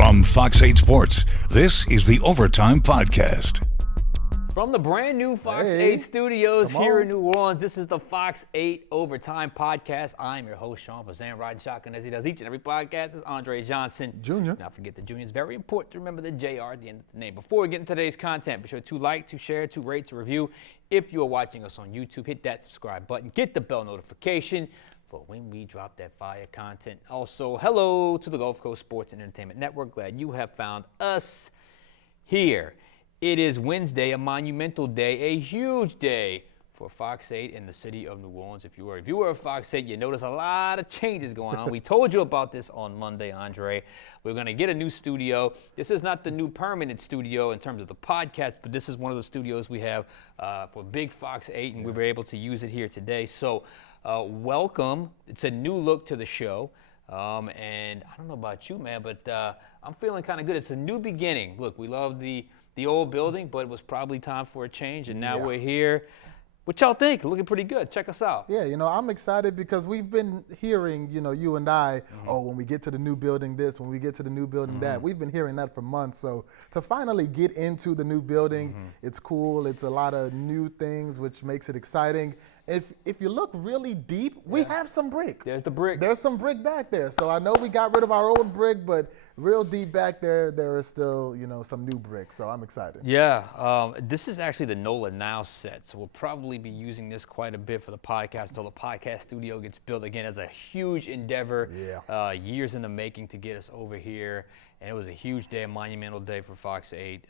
From Fox 8 Sports, this is the Overtime Podcast. From the brand new Fox 8 studios here in New Orleans, this is the Fox 8 Overtime Podcast. I'm your host, Sean Fazende, riding shotgun as he does each and every podcast. Is Andre Johnson Jr. Not forget the Jr. It's very important to remember the JR at the end of the name. Before we get into today's content, be sure to like, to share, to rate, to review. If you are watching us on YouTube, hit that subscribe button. Get the bell notification for when we drop that fire content. Also, hello to the Gulf Coast Sports and Entertainment Network. Glad you have found us here. It is Wednesday, a monumental day, a huge day for Fox 8 in the city of New Orleans. If you are a viewer of Fox 8, you notice a lot of changes going on. We told you about this on Monday, Andre. We're going to get a new studio. This is not the new permanent studio in terms of the podcast, but this is one of the studios we have for Big Fox 8, and we were able to use it here today. So welcome. It's a new look to the show. And I don't know about you, man, but I'm feeling kind of good. It's a new beginning. Look, we love the old building, but it was probably time for a change, and now we're here. What y'all think? Looking pretty good. Check us out. Yeah, I'm excited because we've been hearing, you and I, when we get to the new building this, when we get to the new building that. We've been hearing that for months. So to finally get into the new building, it's cool. It's a lot of new things, which makes it exciting. If you look really deep, we have some brick. There's the brick. There's some brick back there. So I know we got rid of our old brick, but real deep back there, there is still, some new brick. So I'm excited. Yeah, this is actually the NOLA Now set. So we'll probably be using this quite a bit for the podcast until the podcast studio gets built again. It's a huge endeavor, years in the making to get us over here. And it was a huge day, a monumental day for Fox 8.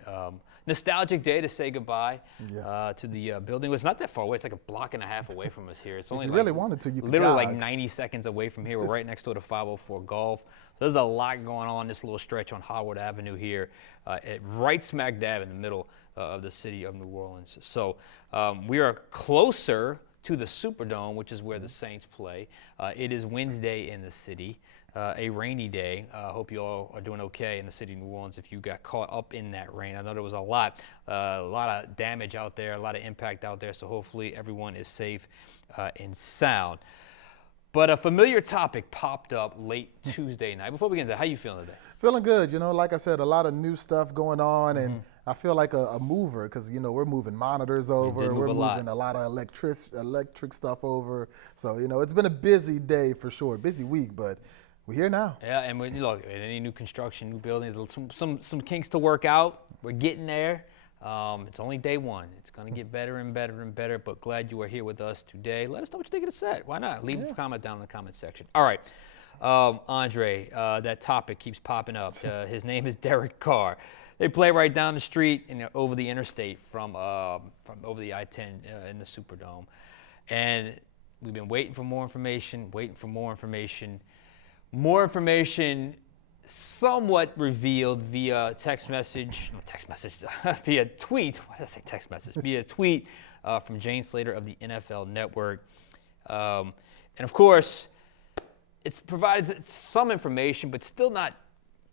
Nostalgic day to say goodbye to the building. It's not that far away. It's like a block and a half away from us here. It's only if you really wanted to, you could literally jog. like 90 seconds away from here. We're right next to the 504 Golf. So there's a lot going on this little stretch on Howard Avenue here, right smack dab in the middle of the city of New Orleans. So we are closer to the Superdome, which is where the Saints play. It is Wednesday in the city. A rainy day. Hope you all are doing okay in the city of New Orleans if you got caught up in that rain. I know there was a lot of damage out there, a lot of impact out there, so hopefully everyone is safe and sound. But a familiar topic popped up late Tuesday night. Before we get into that, how you feeling today? Feeling good. Like I said, a lot of new stuff going on, and I feel like a mover because, we're moving monitors over. We're moving a lot of electric stuff over. So, it's been a busy day for sure, busy week, but we're here now. Yeah, and look, any new construction, new buildings, some kinks to work out. We're getting there. It's only day one. It's going to get better and better and better, but glad you are here with us today. Let us know what you think of the set. Why not? Leave a comment down in the comment section. All right, Andre, that topic keeps popping up. His name is Derek Carr. They play right down the street and over the interstate from over the I-10 in the Superdome. And we've been waiting for more information. More information somewhat revealed via via tweet. Why did I say text message? Via tweet from Jane Slater of the NFL Network. And of course, it's provided some information, but still not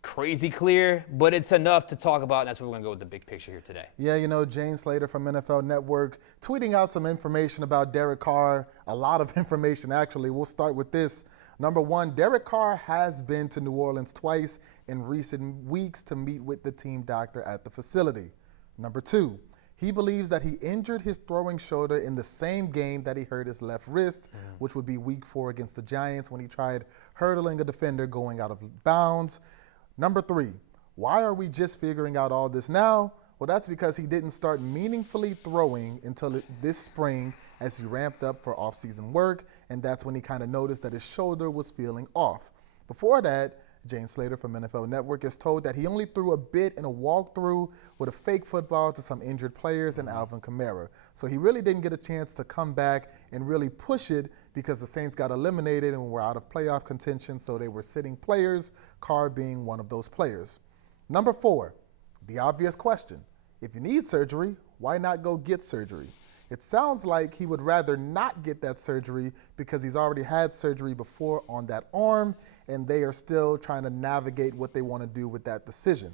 crazy clear, but it's enough to talk about, and that's where we're going to go with the big picture here today. Yeah, Jane Slater from NFL Network tweeting out some information about Derek Carr, a lot of information actually. We'll start with this. Number one, Derek Carr has been to New Orleans twice in recent weeks to meet with the team doctor at the facility. Number two, he believes that he injured his throwing shoulder in the same game that he hurt his left wrist, which would be week 4 against the Giants when he tried hurdling a defender going out of bounds. Number three, why are we just figuring out all this now? Well, that's because he didn't start meaningfully throwing until this spring as he ramped up for off-season work, and that's when he kind of noticed that his shoulder was feeling off. Before that, Jane Slater from NFL Network is told that he only threw a bit in a walkthrough with a fake football to some injured players and Alvin Kamara. So he really didn't get a chance to come back and really push it because the Saints got eliminated and were out of playoff contention, so they were sitting players, Carr being one of those players. Number 4, the obvious question. If you need surgery, why not go get surgery? It sounds like he would rather not get that surgery because he's already had surgery before on that arm, and they are still trying to navigate what they want to do with that decision.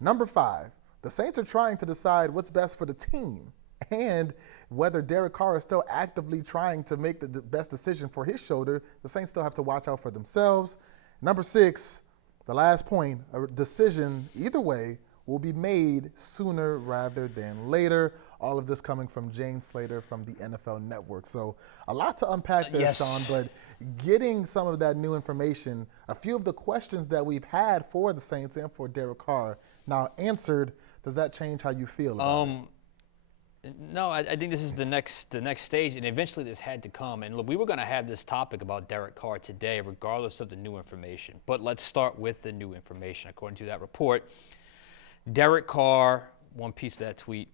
Number 5, the Saints are trying to decide what's best for the team and whether Derek Carr is still actively trying to make the best decision for his shoulder. The Saints still have to watch out for themselves. Number 6, The last point, a decision either way will be made sooner rather than later. All of this coming from James Slater from the NFL Network. So a lot to unpack there, Yes. Sean, but getting some of that new information, a few of the questions that we've had for the Saints and for Derek Carr now answered, does that change how you feel about it? No, I think this is the next stage, and eventually this had to come. And look, we were going to have this topic about Derek Carr today, regardless of the new information. But let's start with the new information. According to that report, Derek Carr, one piece of that tweet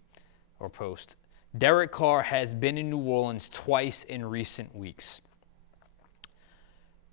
or post, Derek Carr has been in New Orleans twice in recent weeks.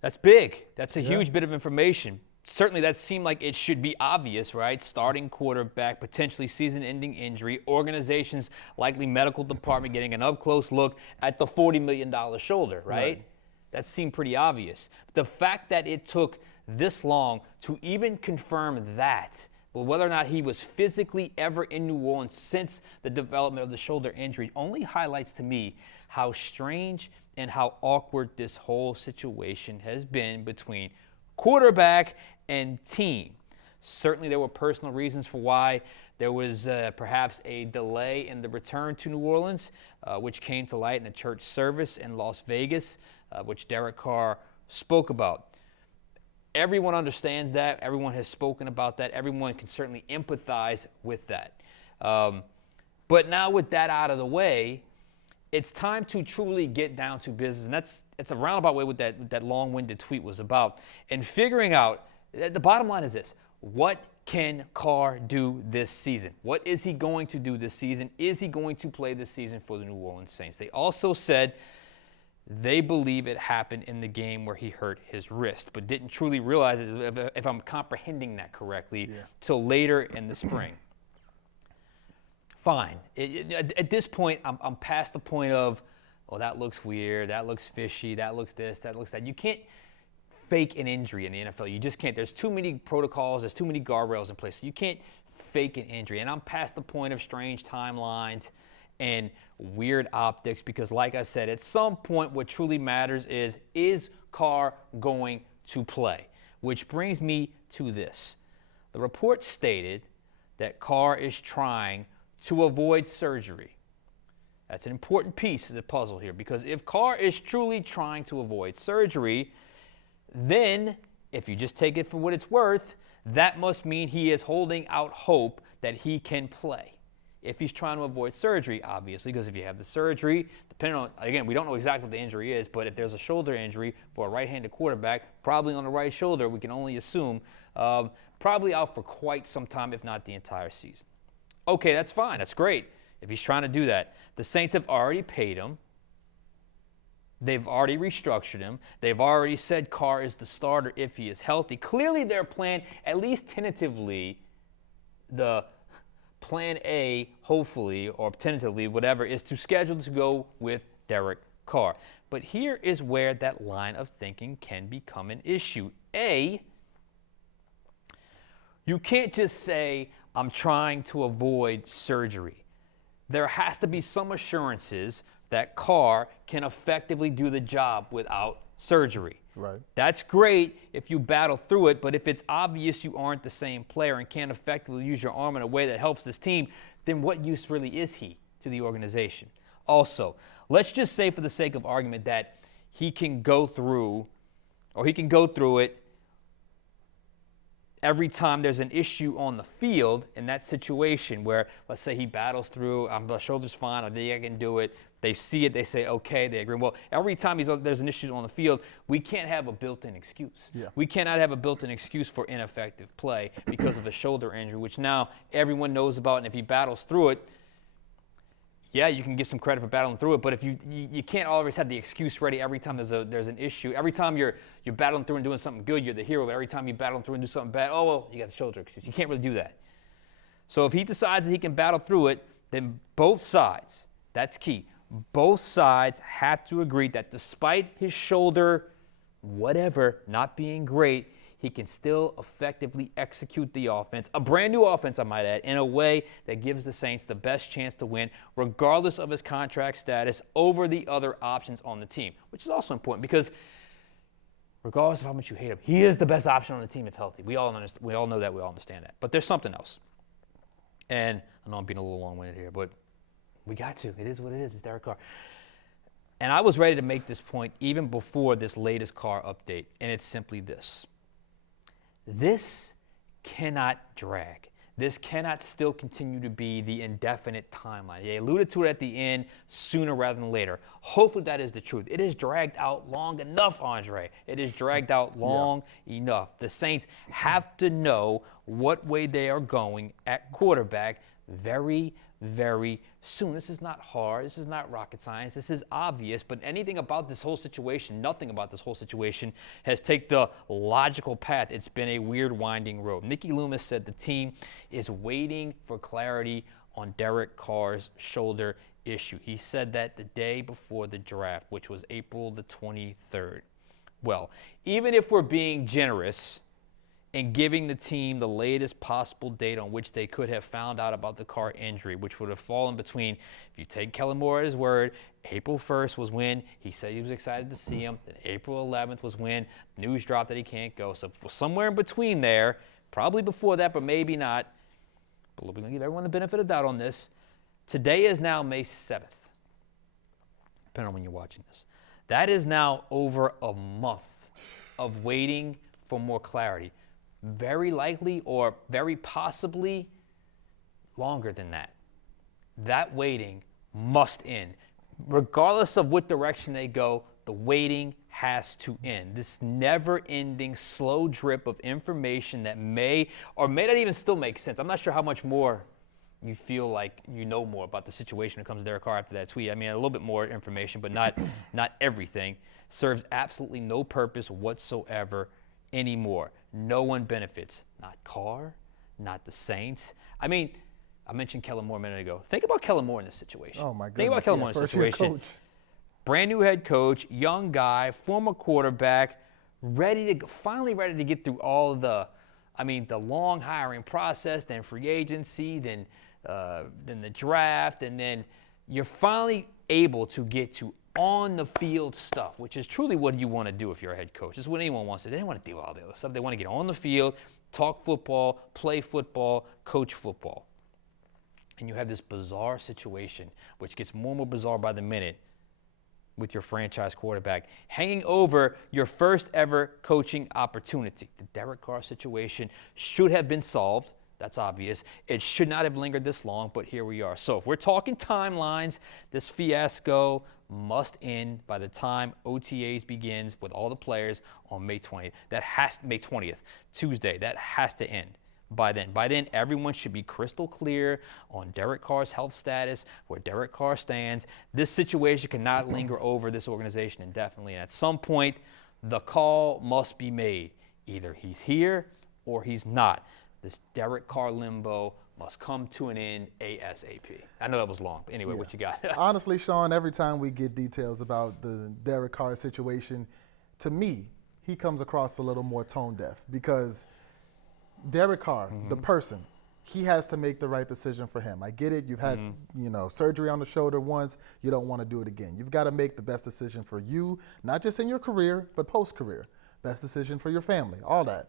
That's big. That's a huge bit of information. Certainly that seemed like it should be obvious, right? Starting quarterback, potentially season-ending injury, organizations, likely medical department getting an up-close look at the $40 million shoulder, right? That seemed pretty obvious. The fact that it took this long to even confirm that, but whether or not he was physically ever in New Orleans since the development of the shoulder injury only highlights to me how strange and how awkward this whole situation has been between quarterback and team. Certainly there were personal reasons for why there was perhaps a delay in the return to New Orleans, which came to light in a church service in Las Vegas, which Derek Carr spoke about. Everyone understands that. Everyone has spoken about that. Everyone can certainly empathize with that. But now with that out of the way, it's time to truly get down to business. And it's a roundabout way what that long-winded tweet was about. And figuring out, the bottom line is this: what can Carr do this season? What is he going to do this season? Is he going to play this season for the New Orleans Saints? They also said they believe it happened in the game where he hurt his wrist, but didn't truly realize it, if I'm comprehending that correctly, till later in the spring. Fine. At this point, I'm past the point of, oh, that looks weird, that looks fishy, that looks this, that looks that. You can't fake an injury in the NFL. You just can't. There's too many protocols. There's too many guardrails in place. So you can't fake an injury. And I'm past the point of strange timelines and weird optics because, like I said, at some point what truly matters is Carr going to play? Which brings me to this. The report stated that Carr is trying to avoid surgery. That's an important piece of the puzzle here because if Carr is truly trying to avoid surgery, then, if you just take it for what it's worth, that must mean he is holding out hope that he can play. If he's trying to avoid surgery, obviously, because if you have the surgery, depending on, again, we don't know exactly what the injury is, but if there's a shoulder injury for a right-handed quarterback, probably on the right shoulder, we can only assume, probably out for quite some time, if not the entire season. Okay, that's fine. That's great if he's trying to do that. The Saints have already paid him. They've already restructured him. They've already said Carr is the starter if he is healthy. Clearly their plan, at least tentatively, the plan A, hopefully, or tentatively, whatever, is to schedule to go with Derek Carr. But here is where that line of thinking can become an issue. A, you can't just say, I'm trying to avoid surgery. There has to be some assurances that Carr can effectively do the job without surgery. Right. That's great if you battle through it, but if it's obvious you aren't the same player and can't effectively use your arm in a way that helps this team, then what use really is he to the organization? Also, let's just say for the sake of argument that he can go through it every time there's an issue on the field in that situation where, let's say he battles through, my shoulder's fine, I think I can do it. They see it, they say, okay, they agree. Well, every time there's an issue on the field, we can't have a built-in excuse. Yeah. We cannot have a built-in excuse for ineffective play because of a shoulder injury, which now everyone knows about, and if he battles through it, yeah, you can get some credit for battling through it, but if you can't always have the excuse ready every time there's an issue. Every time you're battling through and doing something good, you're the hero, but every time you battle through and do something bad, oh, well, you got the shoulder excuse. You can't really do that. So if he decides that he can battle through it, then both sides, that's key, both sides have to agree that despite his shoulder, whatever, not being great, he can still effectively execute the offense, a brand new offense, I might add, in a way that gives the Saints the best chance to win, regardless of his contract status, over the other options on the team, which is also important because regardless of how much you hate him, he is the best option on the team if healthy. We all understand. We all know that. We all understand that. But there's something else. And I know I'm being a little long-winded here, but we got to. It is what it is. It's Derek Carr. And I was ready to make this point even before this latest Carr update, and it's simply this. This cannot drag. This cannot still continue to be the indefinite timeline. They alluded to it at the end, sooner rather than later. Hopefully that is the truth. It is dragged out long enough, Andre. It is dragged out long enough. The Saints have to know what way they are going at quarterback very, very soon. This is not hard. This is not rocket science. This is obvious. But anything about this whole situation, nothing about this whole situation has taken the logical path. It's been a weird, winding road. Mickey Loomis said the team is waiting for clarity on Derek Carr's shoulder issue. He said that the day before the draft, which was April the 23rd. Well, even if we're being generous and giving the team the latest possible date on which they could have found out about the Carr injury, which would have fallen between, if you take Kellen Moore at his word, April 1st was when he said he was excited to see him. Then April 11th was when news dropped that he can't go. So somewhere in between there, probably before that, but maybe not. But we're going to give everyone the benefit of doubt on this. Today is now May 7th, depending on when you're watching this. That is now over a month of waiting for more clarity. Very likely or very possibly longer than that. That waiting must end. Regardless of what direction they go, the waiting has to end. This never-ending slow drip of information that may or may not even still make sense. I'm not sure how much more you feel like you know more about the situation when it comes to Derek Carr after that tweet. I mean, a little bit more information, but not everything. Serves absolutely no purpose whatsoever anymore. No one benefits. Not Carr, not the Saints. I mean, I mentioned Kellen Moore a minute ago. Think about Kellen Moore in this situation. Oh, my goodness. Think about Kellen Moore in this situation. Coach. Brand new head coach, young guy, former quarterback, finally ready to get through all of the long hiring process, then free agency, then the draft, and then you're finally able to get to on-the-field stuff, which is truly what you want to do if you're a head coach. This is what anyone wants to do. They don't want to do all the other stuff. They want to get on the field, talk football, play football, coach football. And you have this bizarre situation, which gets more and more bizarre by the minute, with your franchise quarterback hanging over your first ever coaching opportunity. The Derek Carr situation should have been solved. That's obvious. It should not have lingered this long, but here we are. So if we're talking timelines, this fiasco must end by the time OTAs begins with all the players on May 20th. May 20th, Tuesday. That has to end by then. By then, everyone should be crystal clear on Derek Carr's health status, where Derek Carr stands. This situation cannot linger over this organization indefinitely. And at some point, the call must be made. Either he's here or he's not. This Derek Carr limbo must come to an end ASAP. I know that was long, but anyway, what you got? Honestly, Sean, every time we get details about the Derek Carr situation, to me, he comes across a little more tone deaf because Derek Carr, the person, he has to make the right decision for him. I get it. You've had, surgery on the shoulder once. You don't want to do it again. You've got to make the best decision for you, not just in your career, but post-career. Best decision for your family, all that.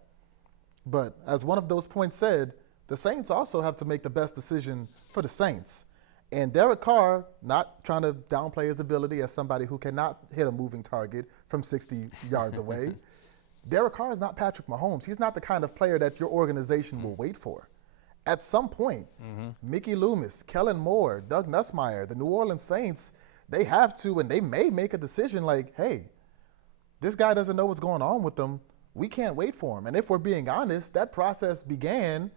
But as one of those points said, the Saints also have to make the best decision for the Saints. And Derek Carr, not trying to downplay his ability as somebody who cannot hit a moving target from 60 yards away, Derek Carr is not Patrick Mahomes. He's not the kind of player that your organization will wait for. At some point, Mickey Loomis, Kellen Moore, Doug Nussmeier, the New Orleans Saints, they have to, and they may make a decision like, hey, this guy doesn't know what's going on with them. We can't wait for him. And if we're being honest, that process began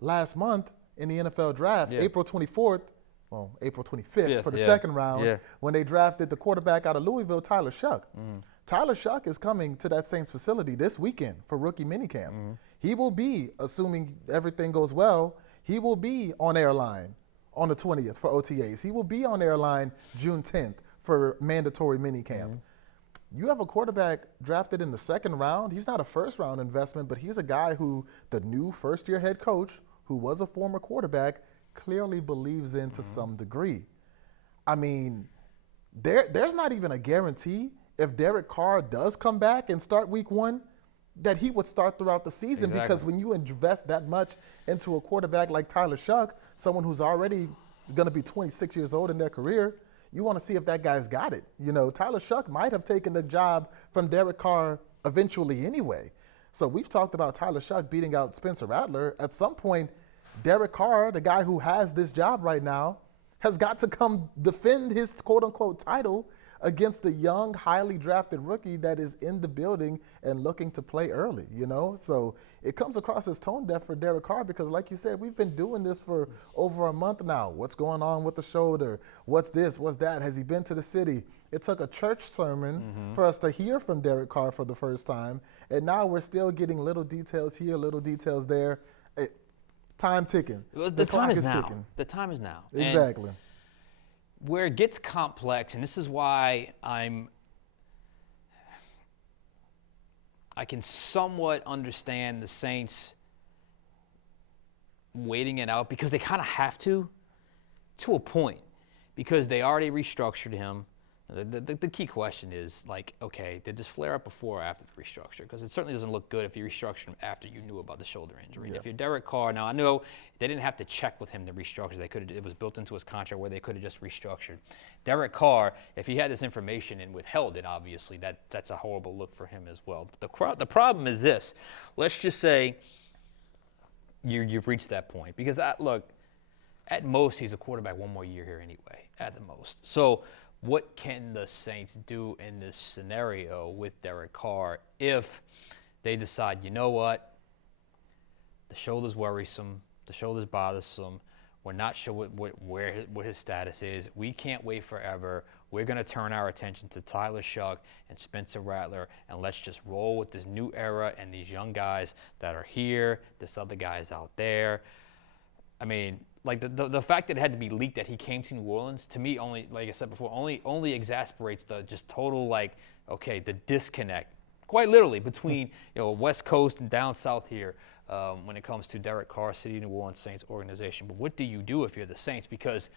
last month in the NFL draft, April 25th for the second round, when they drafted the quarterback out of Louisville, Tyler Shuck. Tyler Shuck is coming to that Saints facility this weekend for rookie minicamp. He will be, assuming everything goes well, he will be on airline on the 20th for OTAs. He will be on airline June 10th for mandatory minicamp. You have a quarterback drafted in the second round. He's not a first-round investment, but he's a guy who the new first-year head coach, who was a former quarterback, clearly believes in to some degree. I mean, there's not even a guarantee if Derek Carr does come back and start week 1, that he would start throughout the season. Exactly. Because when you invest that much into a quarterback like Tyler Shuck, someone who's already going to be 26 years old in their career, you want to see if that guy's got it. You know, Tyler Shuck might have taken the job from Derek Carr eventually anyway. So we've talked about Tyler Shuck beating out Spencer Rattler. At some point, Derek Carr, the guy who has this job right now, has got to come defend his quote-unquote title against a young, highly drafted rookie that is in the building and looking to play early, you know? So it comes across as tone deaf for Derek Carr because, like you said, we've been doing this for over a month now. What's going on with the shoulder? What's this? What's that? Has he been to the city? It took a church sermon for us to hear from Derek Carr for the first time, and now we're still getting little details here, little details there. Time ticking. Well, the time is now. ticking. The time is now. Exactly. And where it gets complex, and this is why I can somewhat understand the Saints waiting it out because they kind of have to a point, because they already restructured him. The key question is, like, okay, did this flare up before or after the restructure? Because it certainly doesn't look good if you restructured him after you knew about the shoulder injury. Yeah. If you're Derek Carr, now I know they didn't have to check with him to restructure. It was built into his contract where they could have just restructured. Derek Carr, if he had this information and withheld it, obviously that's a horrible look for him as well. But the problem is this. Let's just say you've reached that point. Because, look, at most he's a quarterback one more year here anyway, at the most. So what can the Saints do in this scenario with Derek Carr if they decide, you know what, the shoulder's worrisome, the shoulder's bothersome, we're not sure what his status is, we can't wait forever, we're going to turn our attention to Tyler Shuck and Spencer Rattler, and let's just roll with this new era and these young guys that are here, this other guy's out there. I mean, like the fact that it had to be leaked that he came to New Orleans, to me, only, like I said before, only exasperates the just total, like, okay, the disconnect, quite literally, between West Coast and down south here when it comes to Derek Carr, City New Orleans Saints organization. But what do you do if you're the Saints? Because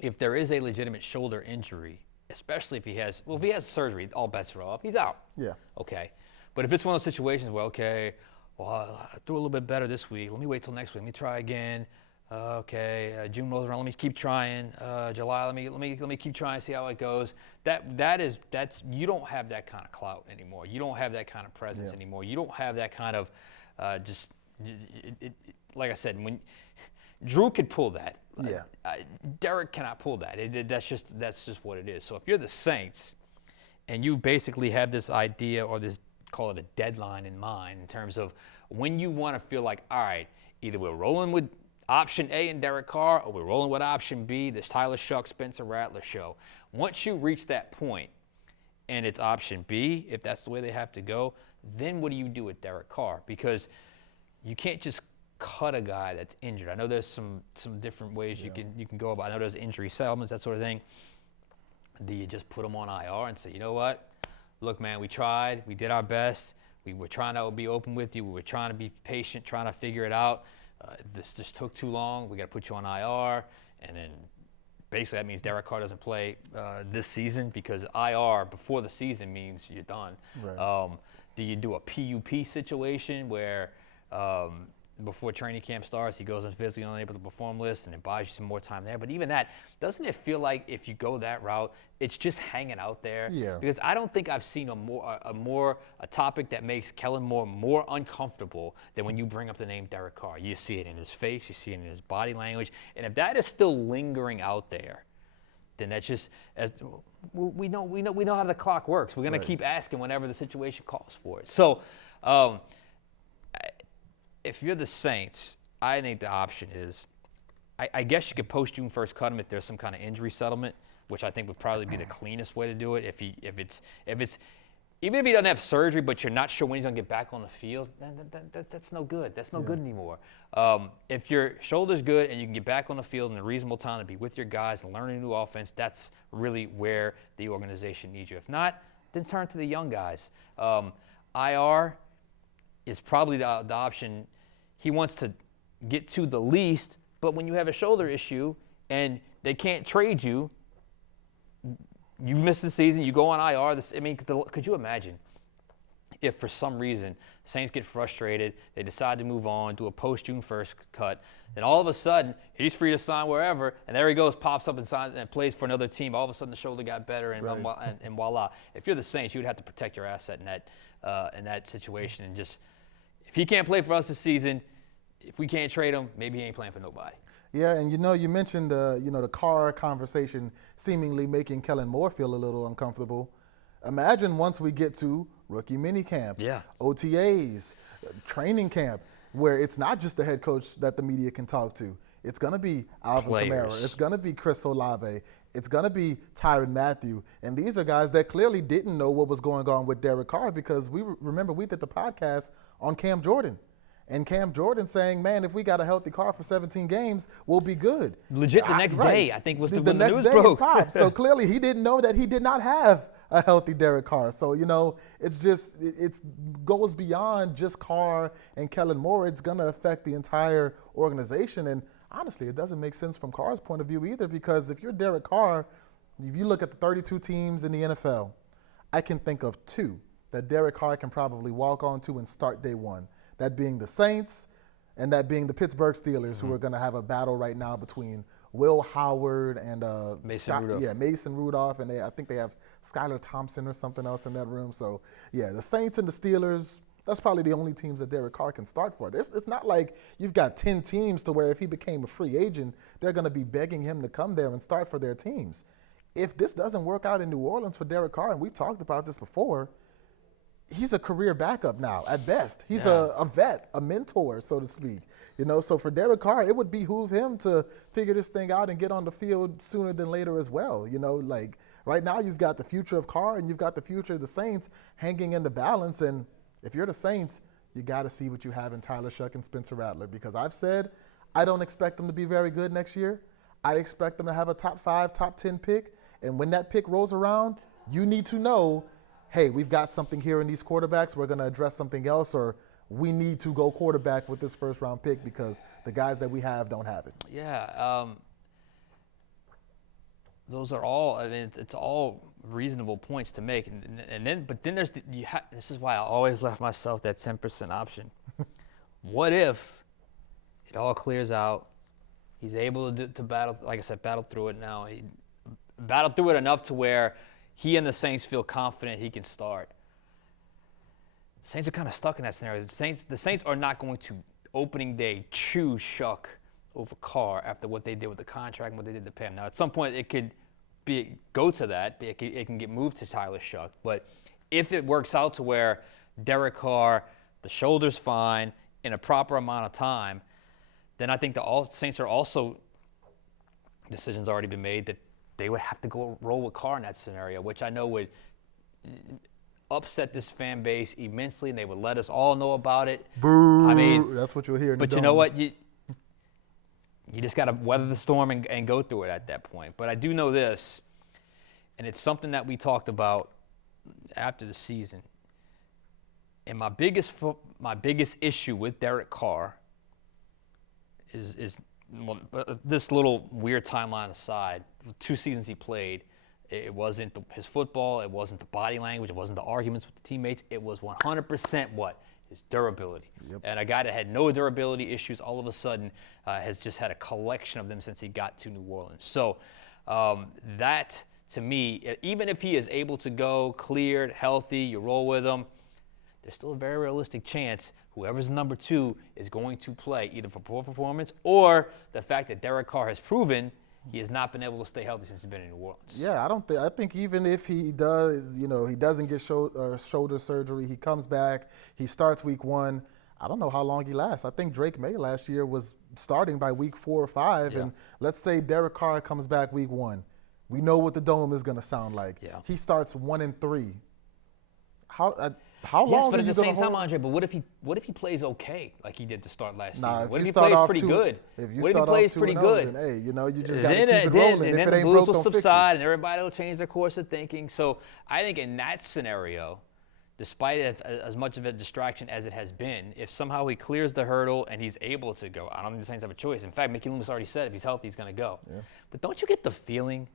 if there is a legitimate shoulder injury, especially if he has surgery, all bets are off. He's out. Yeah. Okay. But if it's one of those situations where, okay, well, I threw a little bit better this week. Let me wait till next week. Let me try again. June rolls around. Let me keep trying. July. Let me keep trying. See how it goes. That's you don't have that kind of clout anymore. You don't have that kind of presence anymore. You don't have that kind of like I said, when Drew could pull that. Yeah. Derek cannot pull that. That's just what it is. So if you're the Saints, and you basically have this idea or this, call it a deadline in mind in terms of when you want to feel like, all right, either we're rolling with option A and Derek Carr, or we're rolling with option B, this Tyler Shuck, Spencer Rattler show. Once you reach that point and it's option B, if that's the way they have to go, then what do you do with Derek Carr? Because you can't just cut a guy that's injured. I know there's some different ways you can go about it. I know there's injury settlements, that sort of thing. Do you just put him on IR and say, you know what? Look, man, we tried. We did our best. We were trying to be open with you. We were trying to be patient, trying to figure it out. This just took too long. We got to put you on IR. And then basically that means Derek Carr doesn't play this season, because IR before the season means you're done. Right. Do you do a PUP situation where before training camp starts, he goes on physically unable to perform list and it buys you some more time there? But even that, doesn't it feel like if you go that route, it's just hanging out there? Yeah. Because I don't think I've seen a topic that makes Kellen Moore more uncomfortable than when you bring up the name Derek Carr. You see it in his face, you see it in his body language, and if that is still lingering out there, then that's just, as we know how the clock works. We're going to keep asking whenever the situation calls for it. So, if you're the Saints, I think the option is, I guess you could post June 1st cut him if there's some kind of injury settlement, which I think would probably be the cleanest way to do it. If it's even if he doesn't have surgery, but you're not sure when he's gonna get back on the field, that's no good. That's no good anymore. If your shoulder's good and you can get back on the field in a reasonable time to be with your guys and learn a new offense, that's really where the organization needs you. If not, then turn to the young guys. IR is probably the option he wants to get to the least, but when you have a shoulder issue and they can't trade you, you miss the season, you go on IR. Could you imagine if for some reason Saints get frustrated, they decide to move on, do a post-June 1st cut, then all of a sudden he's free to sign wherever, and there he goes, pops up and signs and plays for another team. All of a sudden the shoulder got better, and, Right. and voila. If you're the Saints, you would have to protect your asset in that situation, and just if he can't play for us this season, if we can't trade him, maybe he ain't playing for nobody. Yeah, and you mentioned the Carr conversation seemingly making Kellen Moore feel a little uncomfortable. Imagine once we get to rookie minicamp, OTAs, training camp, where it's not just the head coach that the media can talk to. It's going to be Alvin Kamara. It's going to be Chris Olave. It's going to be Tyrann Mathieu. And these are guys that clearly didn't know what was going on with Derek Carr, because we did the podcast on Cam Jordan. And Cam Jordan saying, man, if we got a healthy Carr for 17 games, we'll be good. Legit the next day, I think, was when the next news day broke. So clearly he didn't know that he did not have a healthy Derek Carr. So, it's just, it goes beyond just Carr and Kellen Moore. It's going to affect the entire organization. And honestly, it doesn't make sense from Carr's point of view either, because if you're Derek Carr, if you look at the 32 teams in the NFL, I can think of 2 that Derek Carr can probably walk on to and start day one. That being the Saints, and that being the Pittsburgh Steelers, who are going to have a battle right now between Will Howard and Mason Rudolph. Yeah, Mason Rudolph, and I think they have Skylar Thompson or something else in that room. So, yeah, the Saints and the Steelers, that's probably the only teams that Derek Carr can start for. It's not like you've got 10 teams to where if he became a free agent, they're going to be begging him to come there and start for their teams. If this doesn't work out in New Orleans for Derek Carr, and we talked about this before, he's a career backup now at best. He's a vet, a mentor, so to speak. So for Derek Carr, it would behoove him to figure this thing out and get on the field sooner than later as well. Like right now you've got the future of Carr and you've got the future of the Saints hanging in the balance. And if you're the Saints, you got to see what you have in Tyler Shuck and Spencer Rattler, because I've said I don't expect them to be very good next year. I expect them to have a top 5, top 10 pick. And when that pick rolls around, you need to know, hey, we've got something here in these quarterbacks, we're going to address something else, or we need to go quarterback with this first-round pick because the guys that we have don't have it. Yeah. Those are all, it's all reasonable points to make. But then there's, this is why I always left myself that 10% option. What if it all clears out, he's able to battle, like I said, battle through it now. He battled through it enough to where he and the Saints feel confident he can start. The Saints are kind of stuck in that scenario. The Saints are not going to opening day choose Shuck over Carr after what they did with the contract and what they did to pay him. Now, at some point, it could go to that. It can get moved to Tyler Shuck. But if it works out to where Derek Carr, the shoulder's fine, in a proper amount of time, then I think the Saints are also, decisions already been made that they would have to go roll with Carr in that scenario, which I know would upset this fan base immensely, and they would let us all know about it. Boo! That's what you'll hear. But you know what? You just got to weather the storm and go through it at that point. But I do know this, and it's something that we talked about after the season. And my biggest issue with Derek Carr is this little weird timeline aside. 2 seasons he played, it wasn't his football, it wasn't the body language, it wasn't the arguments with the teammates. It was 100% what? His durability. Yep. And a guy that had no durability issues all of a sudden has just had a collection of them since he got to New Orleans. So that, to me, even if he is able to go cleared, healthy, you roll with him, there's still a very realistic chance whoever's number 2 is going to play either for poor performance or the fact that Derek Carr has proven he has not been able to stay healthy since he's been in New Orleans. Yeah, I think even if he does, he doesn't get shoulder surgery, he comes back, he starts week 1. I don't know how long he lasts. I think Drake May last year was starting by week 4 or 5, and let's say Derek Carr comes back week 1. We know what the dome is going to sound like. Yeah. He starts 1-3. How long? Yes, but at the same time, Andre. But what if he plays okay like he did to start last season? What if he plays pretty good? What if he plays pretty good? Then, hey, you just got to keep it rolling. And then the blues will subside, and everybody will change their course of thinking. So I think in that scenario, despite it as much of a distraction as it has been, if somehow he clears the hurdle and he's able to go, I don't think the Saints have a choice. In fact, Mickey Loomis already said if he's healthy, he's going to go. Yeah. But don't you get the feeling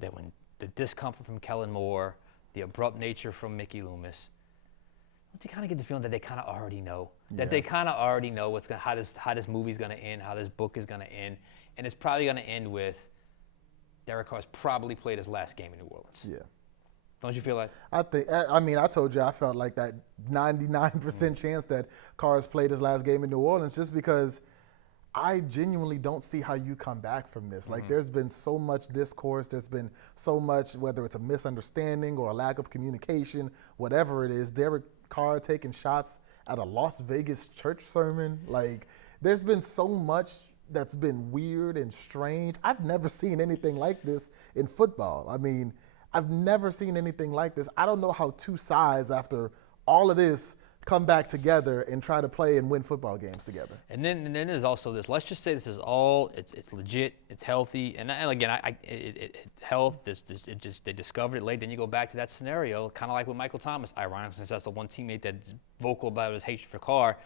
that when the discomfort from Kellen Moore, the abrupt nature from Mickey Loomis, don't you kind of get the feeling that they kind of already know? That they kind of already know how this movie's going to end, how this book is going to end, and it's probably going to end with Derek Carr's probably played his last game in New Orleans. Yeah. Don't you feel like? I told you I felt like that 99% chance that Carr's played his last game in New Orleans, just because I genuinely don't see how you come back from this. Like, there's been so much discourse, there's been so much, whether it's a misunderstanding or a lack of communication, whatever it is, Derek Carr taking shots at a Las Vegas church sermon. Like, there's been so much that's been weird and strange. I've never seen anything like this in football. I mean, I've never seen anything like this. I don't know how two sides, after all of this, come back together and try to play and win football games together. And then there's also this. Let's just say this is all. It's legit. It's healthy. And again, health. They discovered it late. Then you go back to that scenario, kind of like with Michael Thomas. Ironically, since that's the one teammate that's vocal about his hatred for Carr,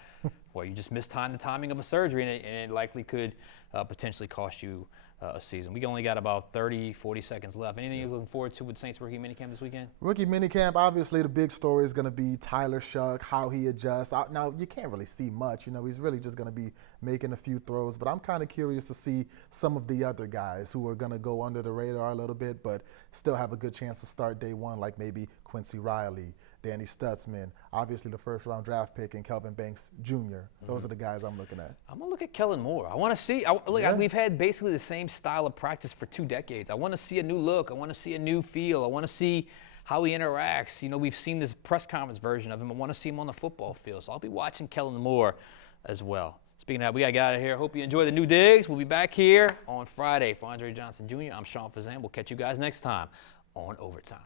where you just mistimed the timing of a surgery, and it likely could potentially cost you a season. We only got about 30, 40 seconds left. Anything you're looking forward to with Saints rookie minicamp this weekend? Rookie minicamp, obviously the big story is going to be Tyler Shuck, how he adjusts. Now, you can't really see much. He's really just going to be making a few throws. But I'm kind of curious to see some of the other guys who are going to go under the radar a little bit, but still have a good chance to start day one, like maybe Quincy Riley, Danny Stutzman, obviously the first-round draft pick, and Kelvin Banks Jr. Those are the guys I'm looking at. I'm going to look at Kellen Moore. I want to see. We've had basically the same style of practice for 2 decades. I want to see a new look. I want to see a new feel. I want to see how he interacts. We've seen this press conference version of him. I want to see him on the football field. So I'll be watching Kellen Moore as well. Speaking of that, we got to get out of here. Hope you enjoy the new digs. We'll be back here on Friday. For Andre Johnson Jr., I'm Sean Fazende. We'll catch you guys next time on Overtime.